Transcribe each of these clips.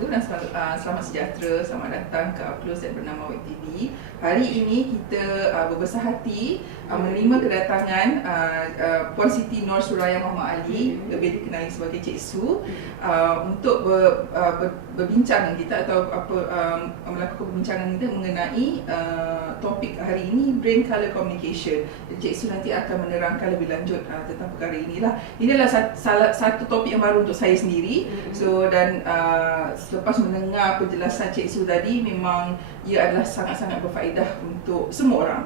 wabarakatuh dan selamat sejahtera. Selamat datang ke Upclose dan bernama Web TV. Hari ini kita berbesar hati menerima kedatangan Puan Siti Nor Suraya Muhammad Ali, lebih dikenali sebagai Cik Su, untuk berbincang dengan kita atau melakukan perbincangan kita mengenai topik hari ini, Brain Colour Communication. Cik Su nanti akan menerangkan lebih lanjut tentang perkara inilah. Ini adalah salah satu topik yang baru untuk saya sendiri. So dan selepas mendengar penjelasan Cik Su tadi, memang ia adalah sangat-sangat berfaedah untuk semua orang.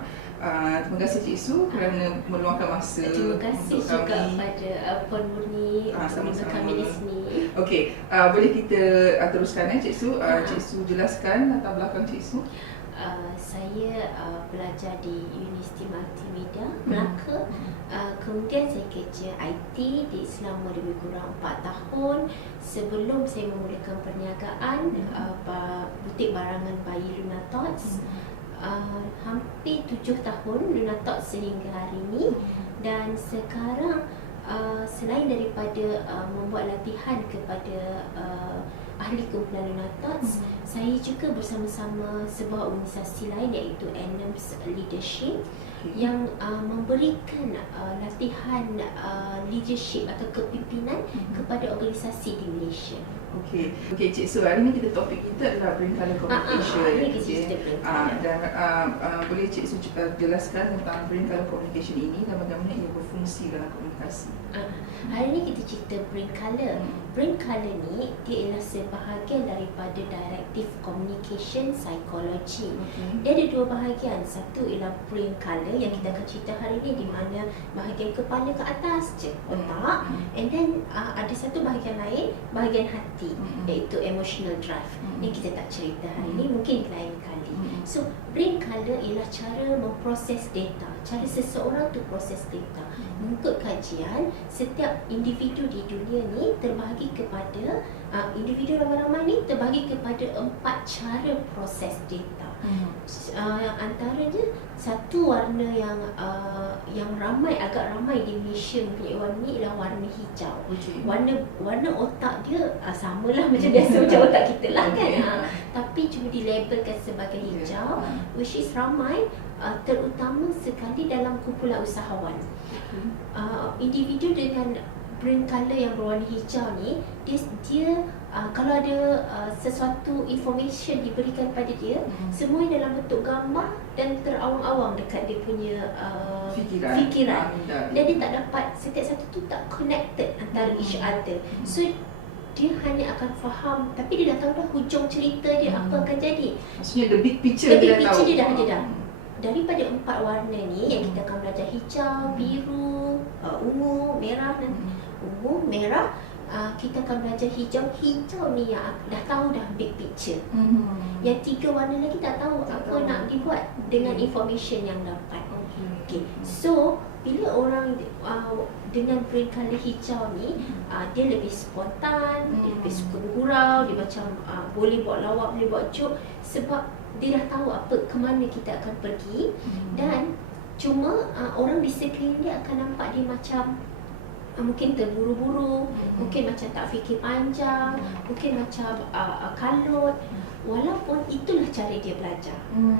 Terima kasih Cik Su kerana meluangkan masa. Terima kasih untuk juga kami. pada Puan Murni untuk kami di sini. Okey, boleh kita teruskan Cik Su. Cik Su jelaskan latar belakang Cik Su. Saya belajar di Universiti Multimedia Melaka. Kemudian saya kerja IT selama lebih kurang 4 tahun sebelum saya memulakan perniagaan butik barangan bayi Luna Tots. Hampir 7 tahun Luna Tots sehingga hari ini, dan sekarang selain daripada membuat latihan kepada ahli kumpulan Luna Tots, saya juga bersama-sama sebuah organisasi lain iaitu ANAMS Leadership yang memberikan latihan leadership atau kepimpinan kepada organisasi di Malaysia. Okey, Cik Su, hari ni kita topik kita adalah Brain Colour Communication. Dan boleh Cik Su jelaskan tentang Brain Colour Communication ini dan bagaimana ia berfungsi dalam komunikasi. Hari ni kita cerita Brain Colour. Brain Colour ni dia ialah sebahagian daripada Directive Communication Psychology. Dia ada dua bahagian. Satu ialah Brain Colour yang kita akan cerita hari ni, di mana bahagian kepala ke atas je, otak. And then ada satu bahagian lain, bahagian hati, iaitu emotional drive, yang kita tak cerita hari ni, mungkin lain kali. So Brain Colour ialah cara memproses data, cara seseorang tu proses data. Mengikut kajian, setiap individu di dunia ni terbahagi kepada individu ramai-ramai ni terbahagi kepada 4 cara proses data. Antaranya satu warna yang agak ramai di Malaysia mempunyai warna ni ialah warna hijau. Warna otak dia samalah macam biasa macam otak kita lah kan. Tapi cuma dilabelkan sebagai hijau, which is ramai, terutama sekali dalam kumpulan usahawan. Individu dengan brain colour yang berwarna hijau ni, dia kalau ada sesuatu information diberikan pada dia, semuanya dalam bentuk gambar dan terawang-awang dekat dia punya fikiran. Dan dia tak dapat, setiap satu tu tak connected antara each other. So dia hanya akan faham, tapi dia dah tahu dah hujung cerita dia apa akan jadi. Maksudnya the big picture dia dah tahu. Dia dah. Daripada 4 warna ni yang kita akan belajar, hijau, biru, ungu, merah dan ungu, merah, kita akan belajar hijau. Hijau ni yang dah tahu dah big picture. Yang 3 warna lagi tak tahu apa nak dibuat dengan information yang dapat. Okay. So bila orang dengan brain colour hijau ni, dia lebih spontan, dia lebih suka bergurau, dia macam boleh buat lawak, boleh buat joke, sebab dia dah tahu apa ke mana kita akan pergi. Dan cuma orang di sekeliling dia akan nampak dia macam mungkin terburu-buru, mungkin macam tak fikir panjang, mungkin macam kalut. Walaupun itulah cara dia belajar.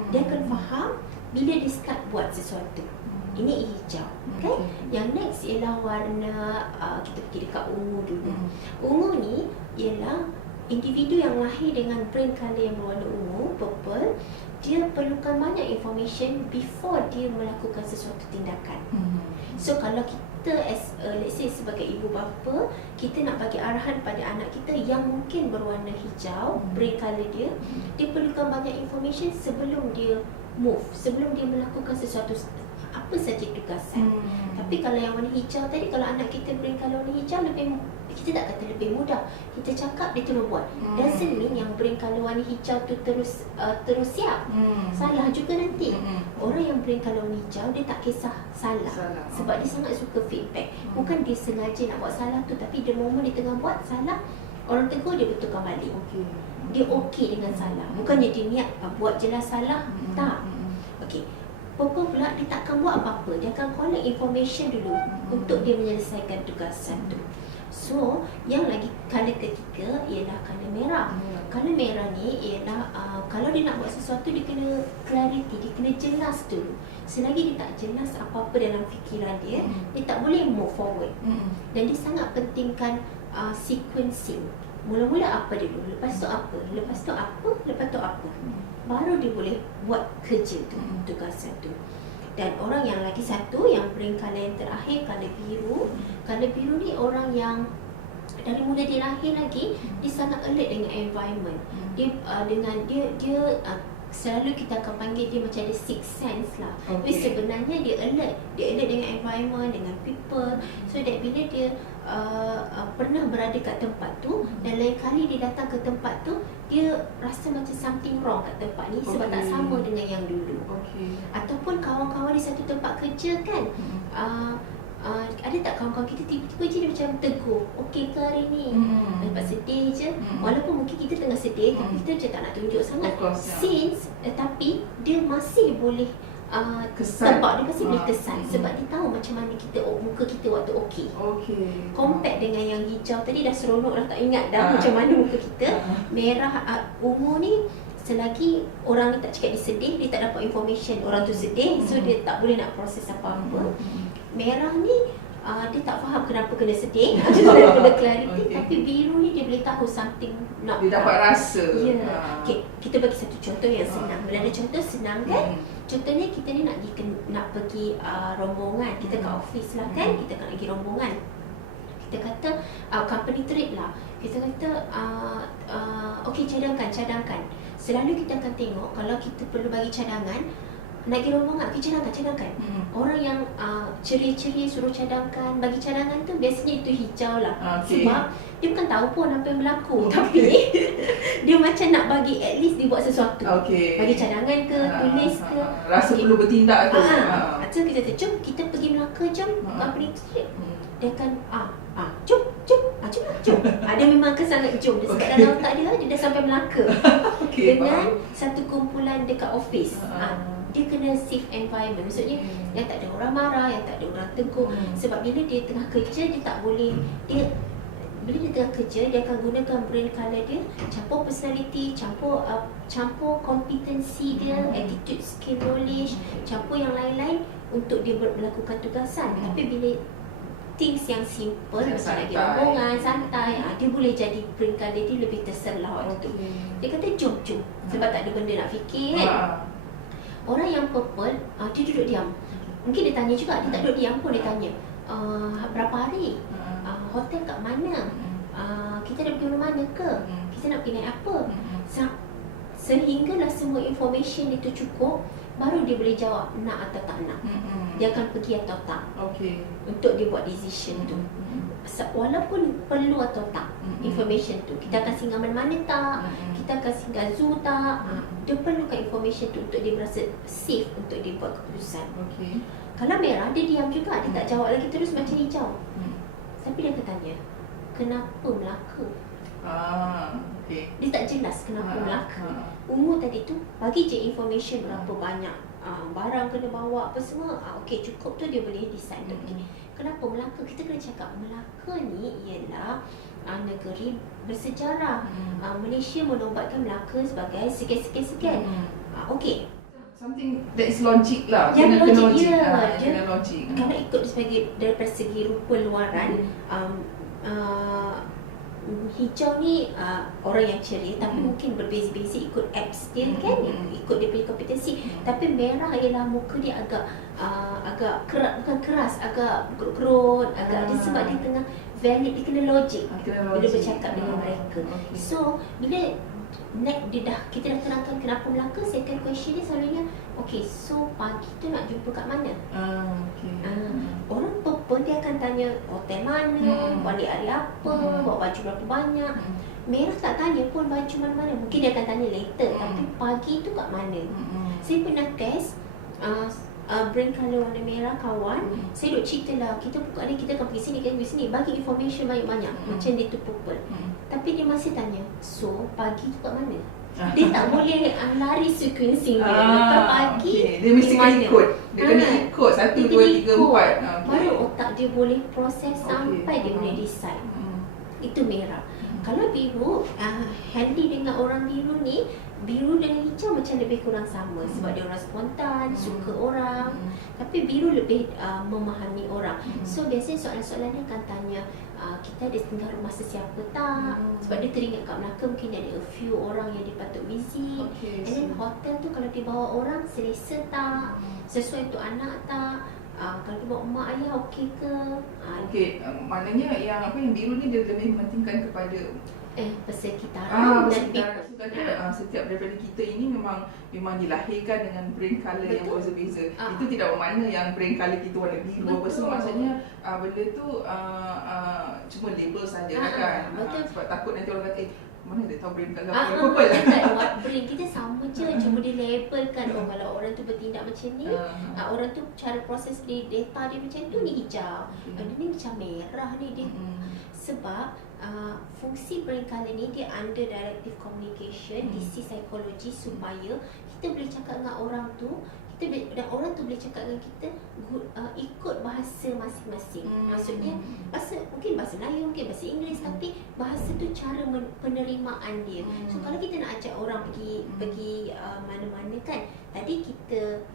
Dia akan faham bila dia start buat sesuatu. Ini hijau, okay? Yang next ialah warna, kita pergi dekat ungu dulu. Ungu ni ialah individu yang lahir dengan brain colour yang berwarna ungu, purple. Dia perlukan banyak information before dia melakukan sesuatu tindakan. So kalau kita let's say sebagai ibu bapa, kita nak bagi arahan pada anak kita yang mungkin berwarna hijau, brain colour dia perlukan banyak information sebelum dia move, sebelum dia melakukan sesuatu, apa saja tugasan. Tapi kalau yang warna hijau tadi, kalau anak kita brain colour warna hijau, kita tak kata lebih mudah, kita cakap dia terus buat. Doesn't mean yang brain colour warna hijau tu terus siap. Salah juga nanti. Orang yang brain colour warna hijau, dia tak kisah salah. Sebab dia sangat suka feedback. Bukan dia sengaja nak buat salah tu, tapi the moment dia tengah buat salah, orang tegur dia betulkan balik. Dia okey dengan salah. Bukannya dia niat buat jelas salah. Tak. Okey. Purple pula, dia tak akan buat apa-apa. Dia akan collect information dulu untuk dia menyelesaikan tugasan tu. So, yang lagi colour ketiga ialah colour merah. Kalau merah ni ialah kalau dia nak buat sesuatu dia kena clarity, dia kena jelas dulu. Selagi dia tak jelas apa-apa dalam fikiran dia, dia tak boleh move forward. Dan dia sangat pentingkan sequencing. Mula-mula apa dia dulu, lepas tu apa, lepas tu apa, lepas tu apa. Baru dia boleh buat kerja tu, tugasan tu. Dan orang yang lagi satu, yang brain colour yang terakhir, colour biru. Colour biru ni orang yang dari mula dia lahir lagi, dia sangat alert dengan environment. Dia selalu kita akan panggil dia macam ada sixth sense lah. Tapi sebenarnya dia alert dengan environment, dengan people. So that bila dia pernah berada kat tempat tu, dan lain kali dia datang ke tempat tu, dia rasa macam something wrong kat tempat ni sebab tak sama dengan yang dulu. Ataupun kawan-kawan di satu tempat kerja kan, ada tak kawan-kawan kita tiba-tiba je dia macam tegur, okey ke hari ni? Lepas sedih je, walaupun mungkin kita tengah sedih, tapi kita macam tak nak tunjuk sangat. Since tapi dia masih boleh sebab dia masih boleh kesan sebab dia tahu macam mana kita muka kita waktu okey. Compare dengan yang hijau tadi dah seronok dah, tak ingat dah macam mana muka kita. Merah ungu ni, selagi orang ni tak cakap dia sedih, dia tak dapat information orang tu sedih, so dia tak boleh nak proses apa-apa. Merah ni dia tak faham kenapa kena sedih, dia tak ada clarity. Tapi biru ni dia boleh tahu something nak, dia dapat rasa. Okay, kita bagi satu contoh yang senang. Bila ada contoh senang kan, contohnya kita ni nak pergi rombongan, kita kat office lah kan, kita nak pergi rombongan. Kita kata company trip lah, kita kata okey, cadangkan. Selalu kita akan tengok kalau kita perlu bagi cadangan, nak pergi rombongan, cadangkan. Orang yang ceria-ceria suruh cadangkan, bagi cadangan tu biasanya itu hijau lah. Sebab dia bukan tahu pun apa yang berlaku, tapi dia macam nak bagi, at least dia buat sesuatu. Bagi cadangan ke, tulis ke, rasa perlu bertindak tu. So kita kata, jom kita pergi Melaka, jom company trip. Dia akan jom. Dia memang sangat jom. Dia sebab dalam otak dia dah sampai Melaka. Dengan satu kumpulan dekat office. Dia kena safe environment. Maksudnya yang tak ada orang marah, yang tak ada orang tegur. Sebab bila dia tengah kerja, dia tak boleh, bila dia tengah kerja, dia akan gunakan brain colour dia, campur personality, campur kompetensi dia, attitude, skill, knowledge, campur yang lain-lain untuk dia melakukan tugasan. Tapi bila things yang simple, macam lagi rombongan, santai, dia boleh jadi brain colour dia lebih terserlah waktu tu. Dia kata jom. Sebab tak ada benda nak fikir kan. Orang yang purple, dia duduk diam. Mungkin dia tanya juga, dia tak duduk diam pun, dia tanya berapa hari, hotel kat mana, kita nak pergi mana ke, kita nak pergi naik apa. Sehinggalah semua information itu cukup, baru dia boleh jawab nak atau tak nak. Dia akan pergi atau tak, untuk dia buat decision tu. Walaupun perlu atau tak information tu, kita akan singgah mana-mana tak, kita akan singgah zoo tak, dia perlukan information tu untuk dia berasa safe untuk dia buat keputusan. Kalau merah, dia diam juga, dia tak jawab lagi, terus macam hijau. Tapi dia akan tanya, kenapa Melaka? Dia tak jelas kenapa Melaka. Ungu tadi tu bagi je information berapa banyak barang kena bawa apa semua. Okey, cukup tu dia boleh decide untuk begini. Kenapa Melaka? Kita kena cakap Melaka ni ialah negeri bersejarah. Malaysia menobatkan Melaka sebagai sekian-sekian. Okey. Something that is logic lah. Yang logik, kena logik. Kalau ikut sebagai daripada segi rupa luaran, hijau ni orang yang ceria, tapi mungkin berbeza-beza ikut apps dia kan, ikut dia punya kompetensi. Tapi merah ialah muka dia agak keras, bukan keras, agak gerut, agak dia sebab dia tengah valid, dia kena logik bila bercakap dengan mereka. So bila kita dah terangkan kenapa Melaka, second question dia selalunya, okay, so pagi tu nak jumpa kat mana? Orang purple dia akan tanya hotel mana, balik hari apa, bawa baju berapa banyak. Merah tak tanya pun baju mana-mana, mungkin dia akan tanya later, tapi pagi tu kat mana. Saya pernah test brain colour warna merah kawan, saya duk cerita lah, kita buka ni, kita akan pergi sini, kita pergi sini, bagi information banyak-banyak, macam dia tu purple. Tapi dia masih tanya, so pagi tu kat mana? Dia tak boleh lari sequencing dia. Lepas pagi dia mesti kena ikut. Dia kena ikut 1, 2, 3, 4. Baru otak dia boleh proses sampai dia boleh decide. Itu merah. Kalau biru, handy dengan orang biru ni, biru dengan hijau macam lebih kurang sama sebab dia orang spontan, suka orang. Tapi biru lebih memahami orang. So biasanya soalan-soalan ni akan tanya, kita ada tinggal rumah sesiapa tak? Sebab dia teringat kat Melaka mungkin ada a few orang yang dia patut visit. And then hotel tu kalau dia bawa orang selesa tak? Sesuai untuk anak tak? Kalau dia bawa mak ayah okey ke? Maknanya yang biru ni dia lebih mementingkan kepada persekitaran dan persekitaran. So kata setiap daripada kita ini memang dilahirkan dengan brain colour yang berbeza-beza. Itu tidak bermakna yang brain colour kita warna biru apa semua. Maksudnya benda tu cuma label saja kan. Sebab takut nanti orang kata mana dia tahu brain colour apa lah. Brain kita sama je, cuma dia labelkan. Kalau orang tu bertindak macam ni, orang tu cara proses data dia macam tu ni hijau, dia ni macam merah ni dia. Sebab fungsi brain colour ni dia under directive communication, DC psikologi, supaya kita boleh cakap dengan orang tu, dan orang tu boleh cakap dengan kita ikut bahasa masing-masing. Maksudnya mungkin bahasa Melayu, mungkin bahasa Inggeris, tapi bahasa tu cara penerimaan dia. So kalau kita nak ajak orang pergi mana-mana kan, tadi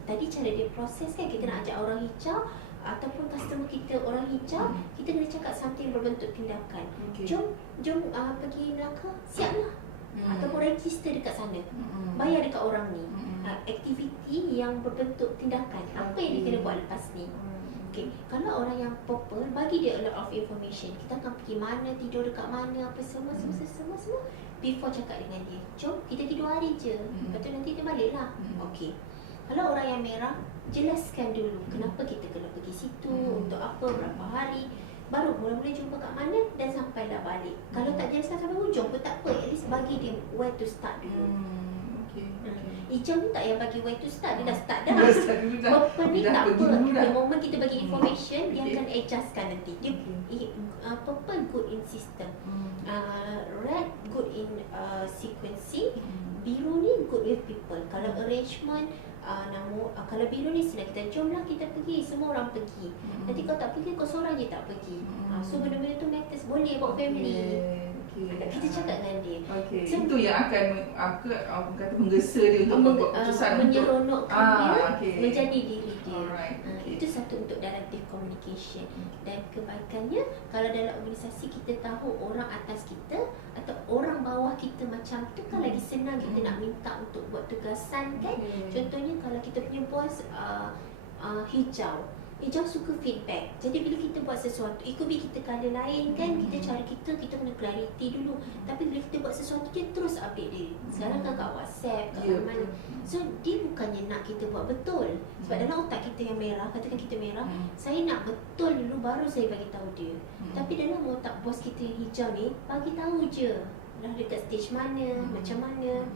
cara dia proses kan, kita nak ajak orang hijau ataupun customer kita orang hijau, kita kena cakap something berbentuk tindakan. Jom pergi Melaka, siaplah. Ataupun register dekat sana, bayar dekat orang ni. Aktiviti yang berbentuk tindakan, apa yang dia kena buat lepas ni. Kalau orang yang purple, bagi dia a lot of information. Kita akan pergi mana, tidur dekat mana, apa semua before cakap dengan dia. Jom kita pergi 2 hari je, lepas tu nanti dia balik lah. Kalau orang yang merah, jelaskan dulu kenapa kita kena pergi situ, untuk apa, berapa hari, baru mula-mula jumpa kat mana dan sampailah balik. Kalau tak jelaskan sampai hujung pun tak apa, at least bagi dia where to start dulu. Hijau ni tak payah bagi where to start, dia dah start dah. Purple ni tak apa, the moment kita bagi information, dia akan adjustkan nanti. Dia purple good in system, red good in sequencing, biru ni good with people. Kalau arrangement, kalau biru ni senang, kita jomlah kita pergi, semua orang pergi. Nanti kau tak pergi, kau seorang je tak pergi. So benda-benda tu matters, boleh bawa family. Kita cakap dengan dia. So, itu yang akan kata menggesa dia untuk keputusan menyeronokkan dia menjadi diri dia. Itu satu untuk directive communication. Dan kebaikannya, kalau dalam organisasi kita tahu orang atas kita atau orang bawah kita macam tu, kan lagi senang kita nak minta untuk buat tugasan kan. Contohnya kalau kita punya bos hijau suka feedback. Jadi bila kita buat sesuatu, it could be kita colour lain kan, cara kita kena clarity dulu. Tapi bila kita buat sesuatu, dia terus update diri. Sekarang kan kat WhatsApp, kat mana. So dia bukannya nak kita buat betul. Sebab dalam otak kita yang merah, katakan kita merah, saya nak betul dulu baru saya bagi tahu dia. Tapi dalam otak bos kita yang hijau ni, bagi tahu je dah dekat stage mana, macam mana.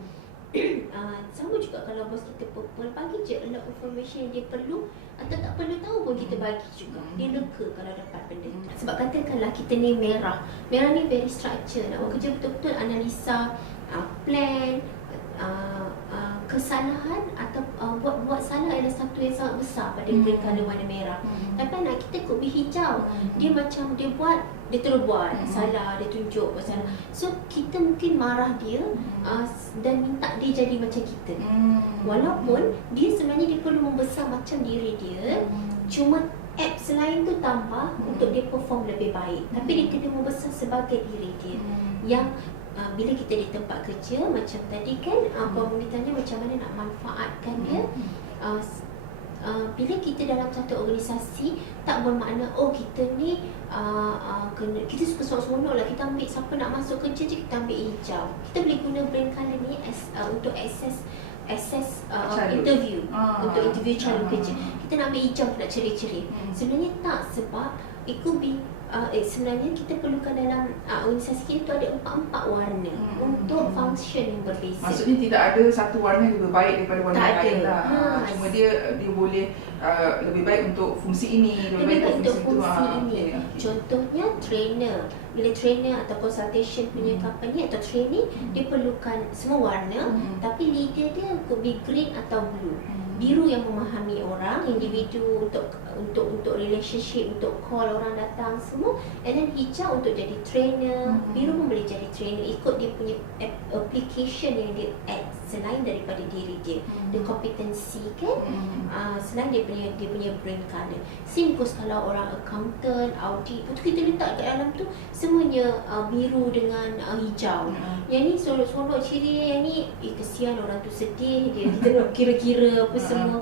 Sama juga kalau bos kita purple, bagi je a lot information yang dia perlu atau tak perlu tahu pun kita bagi juga. Dia lega kalau dapat benda. Sebab katakanlah kita ni merah ni very structure, nak buat kerja betul-betul analisa, plan, kesalahan atau buat salah adalah satu yang sangat besar pada brain colour warna merah. Tapi anak kita could be hijau, dia macam dia buat, dia terus buat salah, dia tunjuk buat salah. So kita mungkin marah dia dan minta dia jadi macam kita. Walaupun dia sebenarnya dia perlu membesar macam diri dia, cuma apps lain tu tambah untuk dia perform lebih baik. Tapi dia kena membesar sebagai diri dia. Yang bila kita di tempat kerja, macam tadi kan, komunitasnya macam mana nak manfaatkan dia. Bila kita dalam satu organisasi, tak bermakna kita ni kita suka seronok-seronok lah, kita ambil siapa nak masuk kerja je kita ambil hijau. Kita boleh guna brain colour ni untuk access interview, untuk interview calon kerja. Kita nak ambil hijau nak ceria-ceria. Sebenarnya tak, sebab it could be sebenarnya kita perlukan dalam organisasi kita tu ada 4 warna untuk function yang berbeza. Maksudnya tidak ada satu warna yang lebih baik daripada warna lain lah. Cuma dia boleh lebih baik untuk fungsi ini, lebih baik untuk fungsi ini. Contohnya trainer. Bila trainer atau consultation punya company atau training, dia perlukan semua warna, tapi leader dia could be green atau blue. Biru yang memahami orang, individu, untuk relationship, untuk call orang datang semua. semua. And then hijau untuk jadi trainer, biru pun boleh jadi trainer ikut dia punya application yang dia add selain daripada diri dia, the competency kan. Selain dia punya brain colour. Same goes kalau orang accountant, audit, lepas tu kita letak kat dalam tu semuanya biru dengan hijau. Yang ni seronok ciri, yang ni kesian orang tu sedih dia, kita nak kira-kira apa semua.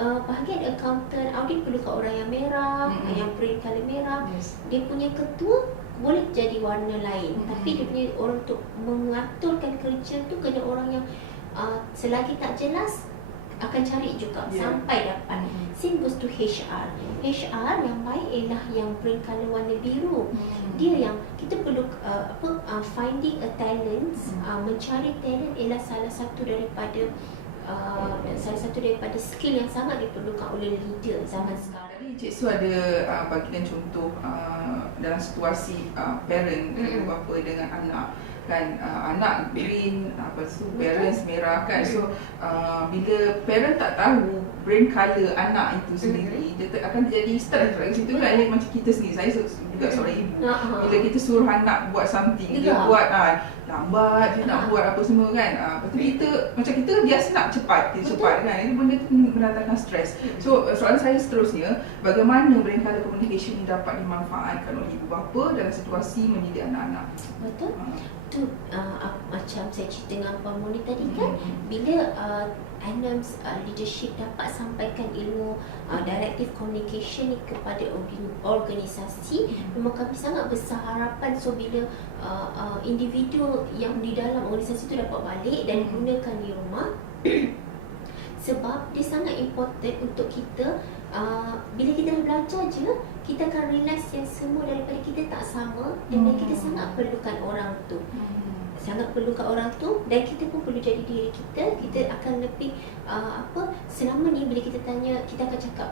Bahagian accountant, audit perlu kat orang yang merah, yang brain colour merah. Dia punya ketua boleh jadi warna lain, tapi dia punya orang untuk mengaturkan kerja tu kena orang yang selagi tak jelas akan cari juga sampai dapat. Same goes to HR. HR yang baik ialah yang brain colour warna biru. Dia yang kita perlu finding a talent, mencari talent ialah salah satu daripada skill yang sangat diperlukan oleh leader zaman sekarang. Tadi Cik Su ada bagikan contoh dalam situasi parent ibu bapa dengan anak kan, anak green, parents merah kan. So bila parent tak tahu brain colour anak itu sendiri, dia akan jadi stress kat situ kan. Ini macam kita sendiri, saya juga seorang ibu, bila kita suruh anak buat something, dia buat lambat, dia nak buat apa semua kan. Lepas tu kita biasa nak cepat kan. Ini benda tu mendatangkan stres. So soalan saya seterusnya, bagaimana brain colour communication ini dapat dimanfaatkan oleh ibu bapa dalam situasi mendidik anak-anak? Betul. Tu macam saya cerita dengan Puan Moni tadi kan, bila Anams leadership dapat sampaikan ilmu directive communication ni kepada organisasi, memang kami sangat besar harapan. So bila individu yang di dalam organisasi tu dapat balik dan gunakan di rumah sebab dia sangat important untuk kita. Bila kita belajar je, kita akan realize yang semua daripada kita tak sama, dan kita sangat perlukan orang tu. Dan kita pun perlu jadi diri kita. Kita akan lebih selama ni bila kita tanya, kita akan cakap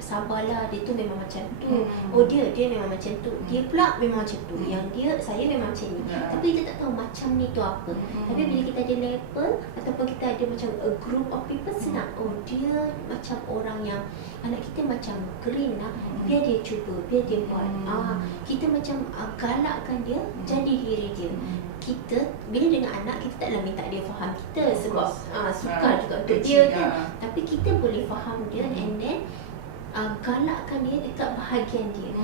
sabarlah, dia tu memang macam tu. Oh dia memang macam tu. Dia pula memang macam tu. Yang saya memang macam ni. Tapi kita tak tahu macam ni tu apa. Tapi bila kita ada level ataupun kita ada macam a group of people, senang. Oh dia macam orang yang anak kita macam green lah, biar dia cuba, biar dia buat. Kita macam galakkan dia jadi diri dia. Kita bila dengan anak, kita taklah minta dia faham kita sebab suka juga untuk dia kan. Tapi kita boleh faham dia and then galakkan dia dekat bahagian dia.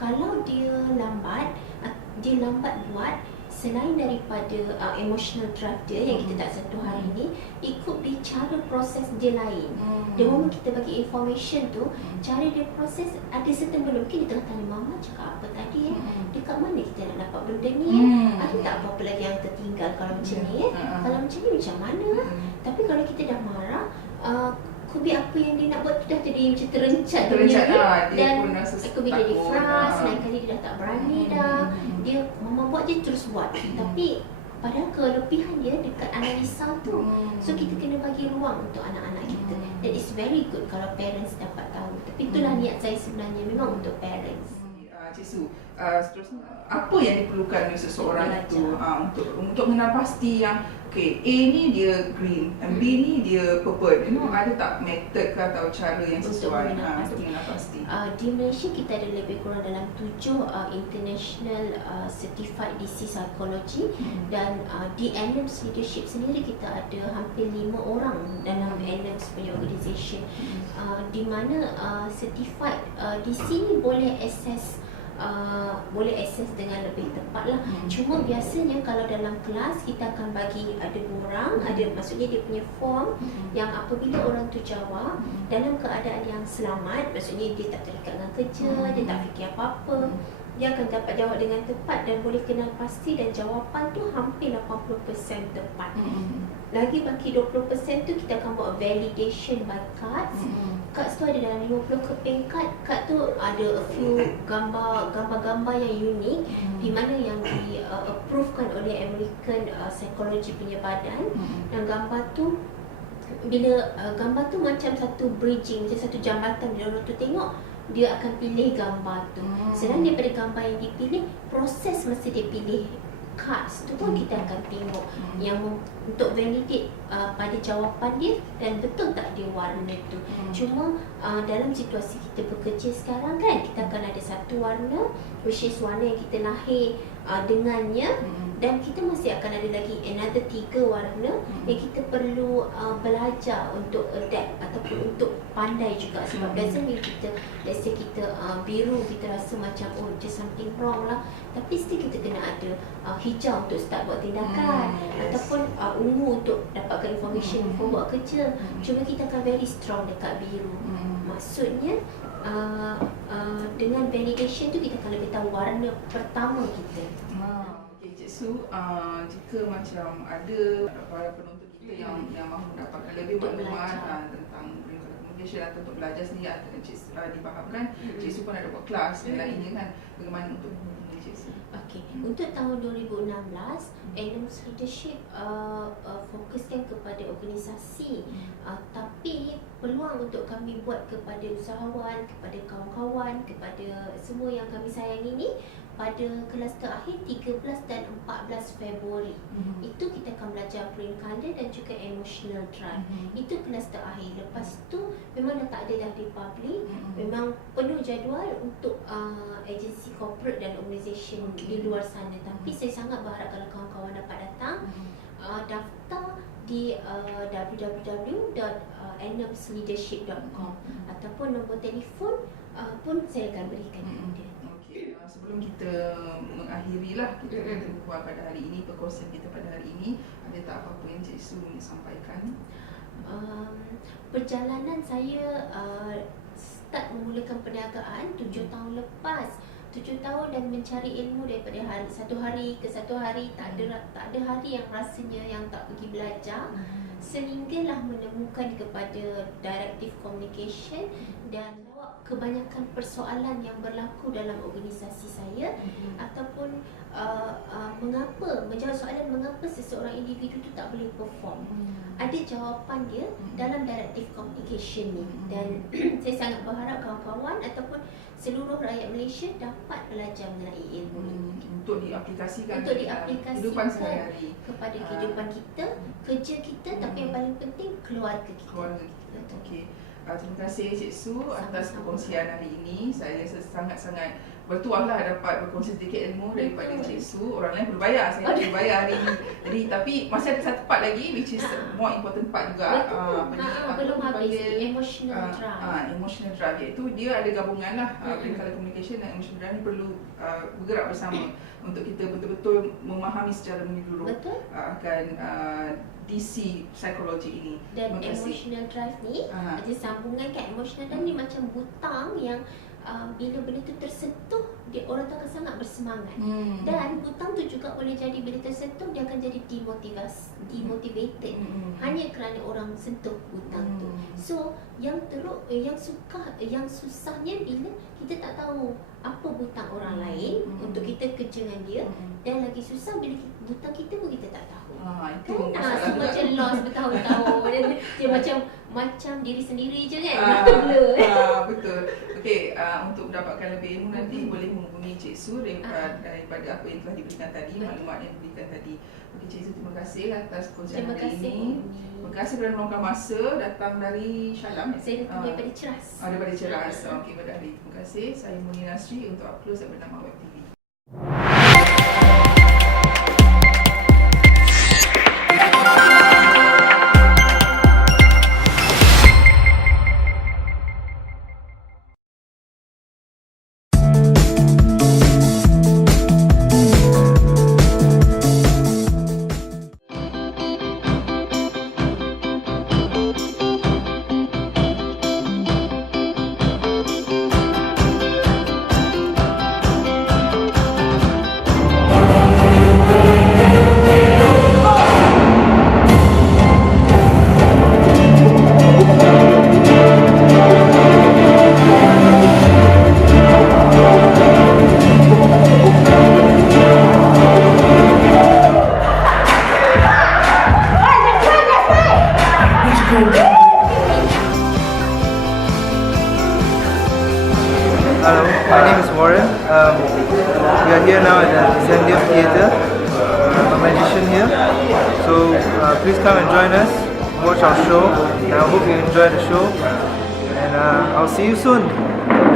Kalau dia lambat buat, selain daripada emotional drive dia yang kita tak sentuh hari ni, it could be cara proses dia lain. The moment kita bagi information tu, cara dia proses ada certain benda. Mungkin dia tengah tanya, mama cakap apa tadi dekat mana kita nak dapat benda ni ada tak apa-apa lagi yang tertinggal kalau macam ni kalau macam ni macam mana. Tapi kalau kita dah marah, could be apa yang dia nak buat tu dah jadi macam terencat dan could be jadi frust, lain kali dia dah tak berani dah. Dia mama buat je terus buat. Tapi padahal kelebihan dia dekat analisa tu. So kita kena bagi ruang untuk anak-anak kita. That is very good kalau parents dapat tahu. Tapi itulah niat saya sebenarnya, memang untuk parents. Cik Su, seterusnya apa yang diperlukan oleh seseorang itu untuk mengenal pasti yang A ni dia green, B ni dia purple. Ada tak method ke atau cara yang sesuai untuk mengenal pasti? Di Malaysia kita ada lebih kurang dalam 7 international certified DC psychology, dan di Anams leadership sendiri kita ada hampir 5 orang dalam Anams punya organisation, di mana certified DC ni boleh access dengan lebih tepat lah. Cuma biasanya kalau dalam kelas kita akan bagi ada borang, maksudnya dia punya form yang apabila orang tu jawab dalam keadaan yang selamat, maksudnya dia tak terikat dengan kerja, dia tak fikir apa-apa, dia akan dapat jawab dengan tepat dan boleh kenal pasti, dan jawapan tu hampir 80% tepat. Lagi baki 20% tu kita akan buat validation by cards. Cards tu ada dalam 50 keping kad. Kad tu ada a few gambar-gambar yang unik, di mana yang di-approvekan oleh American Psychology punya badan. Dan gambar tu, bila gambar tu macam satu bridging, macam satu jambatan, bila orang tu tengok, dia akan pilih gambar tu. Selain daripada gambar yang dipilih, proses masa dia pilih cards tu pun kita akan tengok yang untuk validate pada jawapan dia dan betul tak dia warna tu. Cuma dalam situasi kita bekerja sekarang kan, kita akan ada satu warna which is warna yang kita lahir dengannya, dan kita masih akan ada lagi another 3 warna yang kita perlu belajar untuk adapt ataupun untuk pandai juga. Sebab biasanya kita, let's say kita biru, kita rasa macam oh just something wrong lah, tapi still kita kena ada hijau untuk start buat tindakan, ataupun ungu untuk dapatkan information before buat kerja. Cuma kita akan very strong dekat biru. Maksudnya dengan validation tu kita akan lebih tahu warna pertama kita. Okey, Cik Su, jika macam ada para penonton kita yang mahu mendapatkan lebih maklumat tentang communication atau untuk belajar sendiri atau Cik Su difahamkan, Cik Su pun ada buat kelas dan lainnya kan, bagaimana untuk menghubungi Cik Su? Okey, untuk tahun 2016, Adams Leadership fokuskan kepada organisasi, tapi peluang untuk kami buat kepada usahawan, kepada kawan-kawan, kepada semua yang kami sayang ini pada kelas terakhir 13 dan 14 Februari. Itu kita akan belajar brain color dan juga emotional drive. Itu kelas terakhir. Lepas tu memang dah tak ada dah di public. Memang penuh jadual untuk agensi corporate dan organisation di luar sana. Tapi saya sangat berharap kalau kawan-kawan dapat datang, daftar di www.adamsleadership.com ataupun nombor telefon pun saya akan berikan kepada. Sebelum kita mengakhirilah kita berbual pada hari ini, perkongsian kita pada hari ini, ada tak apa-apa yang Cik Su ingin sampaikan? Perjalanan saya start memulakan perniagaan 7 tahun lepas. 7 tahun dan mencari ilmu daripada satu hari ke satu hari, tak ada hari yang rasanya yang tak pergi belajar, sehinggalah menemukan kepada directive communication dan kebanyakan persoalan yang berlaku dalam organisasi saya, ataupun menjawab soalan mengapa seseorang individu tu tak boleh perform. Ada jawapan dia dalam directive communication ni, dan saya sangat berharap kawan-kawan ataupun seluruh rakyat Malaysia dapat belajar mengenai ilmu ini untuk diaplikasikan kehidupan sehari-hari kepada kehidupan kita, kerja kita, tapi yang paling penting keluarga kita. Okey. Terima kasih Cik Su atas perkongsian hari ini. Saya sangat-sangat bertuah lah dapat berkongsi sedikit ilmu daripada Cik Su. Orang lain berbayar, saya tak berbayar hari ini. Jadi tapi masih ada satu part lagi which is more important part juga. Belum habis, emotional drive. Emotional drive, iaitu dia ada gabungan lah brain color communication dan emotional drive ni perlu bergerak bersama untuk kita betul-betul memahami secara menyeluruh akan DC psikologi ini. Dan emotional drive ni ada sambungan kan. Emotional drive ni macam butang yang bila benda tu tersentuh, orang tu akan sangat bersemangat. Dan butang tu juga boleh jadi bila tersentuh dia akan jadi demotivated hanya kerana orang sentuh butang tu. So yang susahnya bila kita tak tahu apa butang orang lain untuk kita kerja dengan dia, dan lagi susah bila butang kita pun kita tak tahu. Itu so macam lost bertahun-tahun. Dia macam diri sendiri je kan. Betul. Okey, untuk mendapatkan lebih ilmu nanti boleh menghubungi Cik Su daripada apa yang telah diberikan tadi, maklumat yang diberikan tadi. Okey, Cik Su, terima kasih atas perkongsian hari ini. Terima kasih kerana meluangkan masa datang dari Shalam. Saya datang daripada Ceras. Daripada Ceras. Okey, pada hari. Terima kasih. Saya Muni Nasri untuk Upclose dan bernama Web TV. Hello, my name is Warren. We are here now at the Sandia Theatre So please come and join us, watch our show, and I hope you enjoy the show. And I'll see you soon.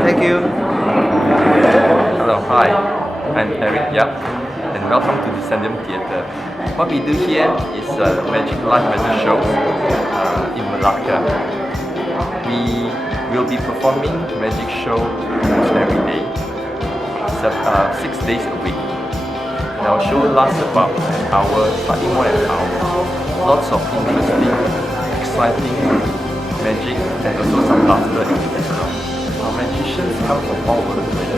Thank you. Hello, hi. I'm Eric Yap, and welcome to Decendium Theatre. What we do here is a live magic show in Malacca. We will be performing magic show almost every day, 6 days a week. And our show lasts about an hour, slightly more than an hour. Lots of interesting, exciting magic and also some laughter activities around. Our magicians come from all over the place.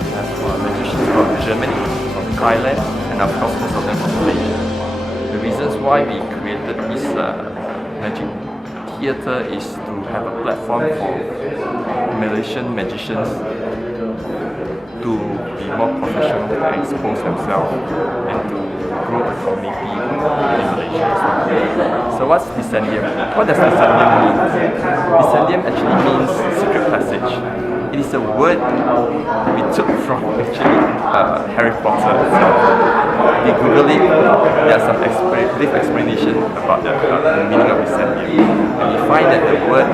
We have magicians from Germany, from Thailand, and of course most of them from Malaysia. The reasons why we created this magic theatre is to have a platform for Malaysian magicians to be more professional and expose themselves and to grow the community in Malaysia as well. So what's Decendium? What does Decendium mean? Decendium actually means secret passage. It is a word we took from actually Harry Potter itself. We Google it, there are some brief explanation about the meaning of Decendium. And we find that the word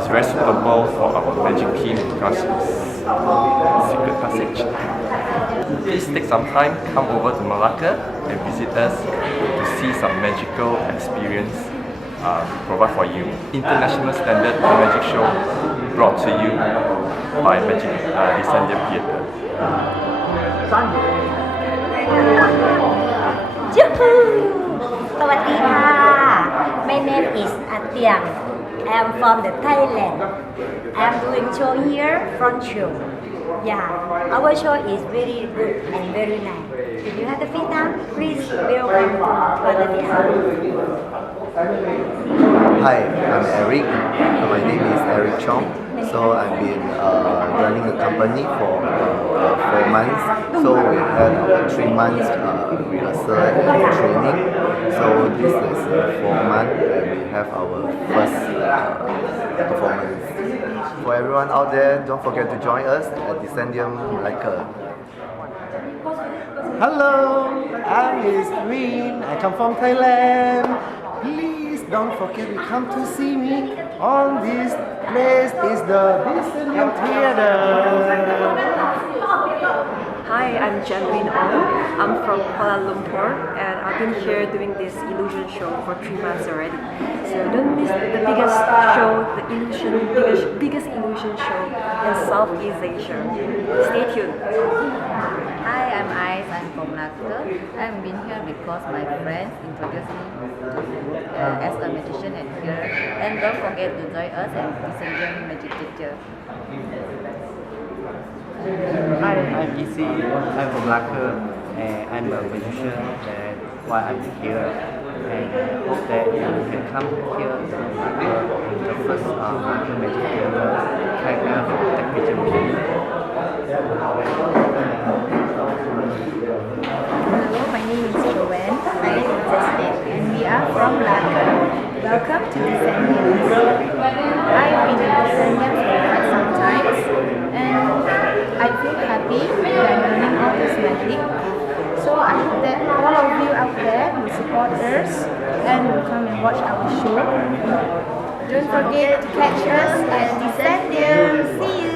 is very suitable for our magic theme because it's secret passage. Please take some time, come over to Malacca and visit us to see some magical experience provide for you. International standard magic show brought to you by Decendium Theatre. Juhu! Sawadee. My name is Atiang. I am from the Thailand. I am doing show here, front show. Yeah, our show is very good and very nice. If you have the free time, please welcome to Sawadee. Hi, I'm Eric. My name is Eric Chong. So I've been running the company for 4 months. So we had our 3 months rehearsal and training. So this is 4 months and we have our first performance. For everyone out there, don't forget to join us at Decendium Malacca. Hello, I'm Miss Green. I come from Thailand. Please don't forget to come to see me. On this place is the Decendium Theatre. Hi, I'm Janwin Ong. I'm from Kuala Lumpur and I've been here doing this illusion show for 3 months already. So don't miss the biggest show, the biggest illusion show in Southeast Asia. Stay tuned. Hi, I'm Ice. I'm from Malacca. I've been here because my friends introduced me as a magician and here. And don't forget to join us at Decendium Magic Teacher. Hi, I'm Easy. I'm from Malacca and I'm a magician. That's why I'm here. And I hope that you can come here to Malacca, the first Malacca Magic Theatre, kind of technician meeting. Hello, my name is Joanne. My name is Justin, and we are from Malacca. Welcome to Decendium. I've been in Decendium for quite some time, and I feel happy that I'm learning all this magic. So I hope that all of you out there will support us and will come and watch our show. Don't forget to catch us at Decendium. See you!